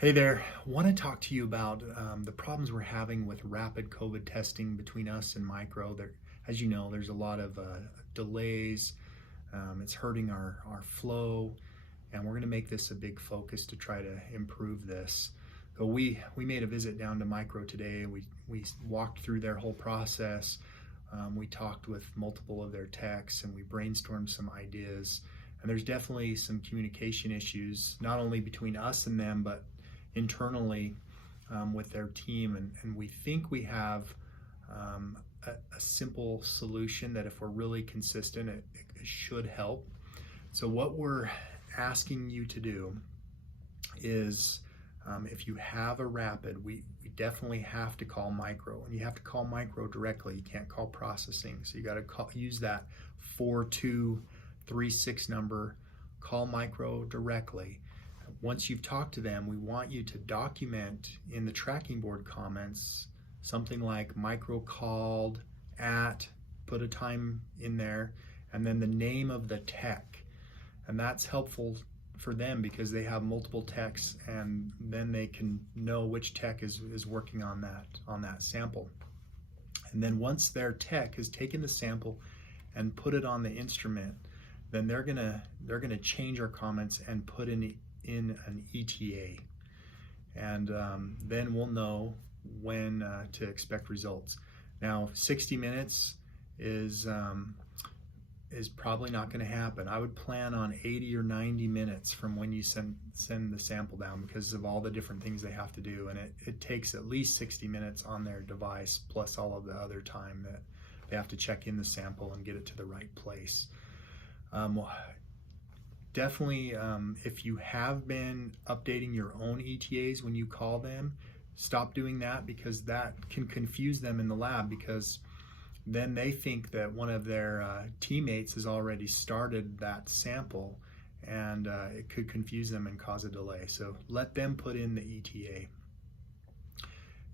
Hey there, want to talk to you about the problems we're having with rapid COVID testing between us and Micro. There, as you know, there's a lot of delays. It's hurting our flow, and we're going to make this a big focus to try to improve this. So we made a visit down to Micro today. We walked through their whole process. We talked with multiple of their techs, and we brainstormed some ideas. And there's definitely some communication issues, not only between us and them, but internally with their team. And we think we have a simple solution that if we're really consistent, it should help. So what we're asking you to do is if you have a rapid, we definitely have to call Micro, and you have to call Micro directly. You can't call processing. So you got to use that 4236 number, call Micro directly. Once you've talked to them, we want you to document in the tracking board comments something like Micro called at, put a time in there, and then the name of the tech. And that's helpful for them because they have multiple techs, and then they can know which tech is working on that sample. And then once their tech has taken the sample and put it on the instrument, then they're gonna change our comments and put in an ETA, and then we'll know when to expect results. Now, 60 minutes is probably not going to happen. I would plan on 80 or 90 minutes from when you send the sample down because of all the different things they have to do, and it takes at least 60 minutes on their device plus all of the other time that they have to check in the sample and get it to the right place. Definitely, if you have been updating your own ETAs when you call them, stop doing that because that can confuse them in the lab, because then they think that one of their teammates has already started that sample, and it could confuse them and cause a delay. So let them put in the ETA.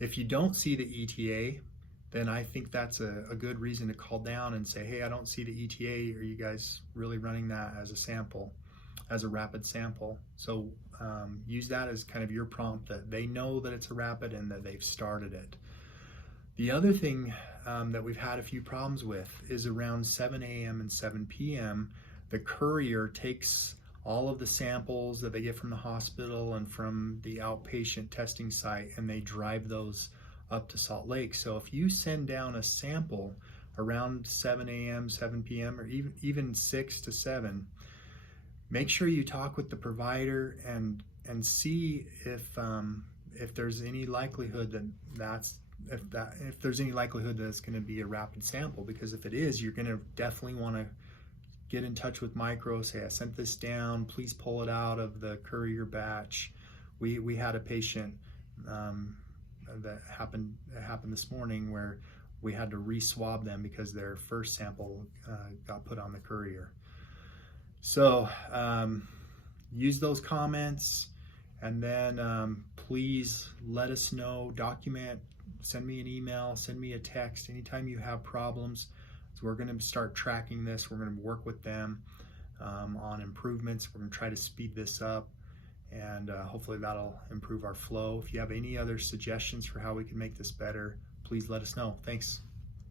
If you don't see the ETA, then I think that's a good reason to call down and say, hey, I don't see the ETA. Are you guys really running that as a sample, as a rapid sample? So use that as kind of your prompt that they know that it's a rapid and that they've started it. The other thing that we've had a few problems with is around 7 a.m. and 7 p.m. the courier takes all of the samples that they get from the hospital and from the outpatient testing site, and they drive those up to Salt Lake. So if you send down a sample around 7 a.m., 7 p.m., or even 6 to 7, make sure you talk with the provider and see if there's any likelihood that there's any likelihood that it's going to be a rapid sample. Because if it is, you're going to definitely want to get in touch with Micro, say, I sent this down, please pull it out of the courier batch. We had a patient that happened this morning where we had to re-swab them because their first sample got put on the courier. So use those comments, and then please let us know, document, send me an email, send me a text anytime you have problems. So we're going to start tracking this. We're going to work with them on improvements. We're going to try to speed this up, and hopefully that'll improve our flow. If you have any other suggestions for how we can make this better, please let us know. Thanks.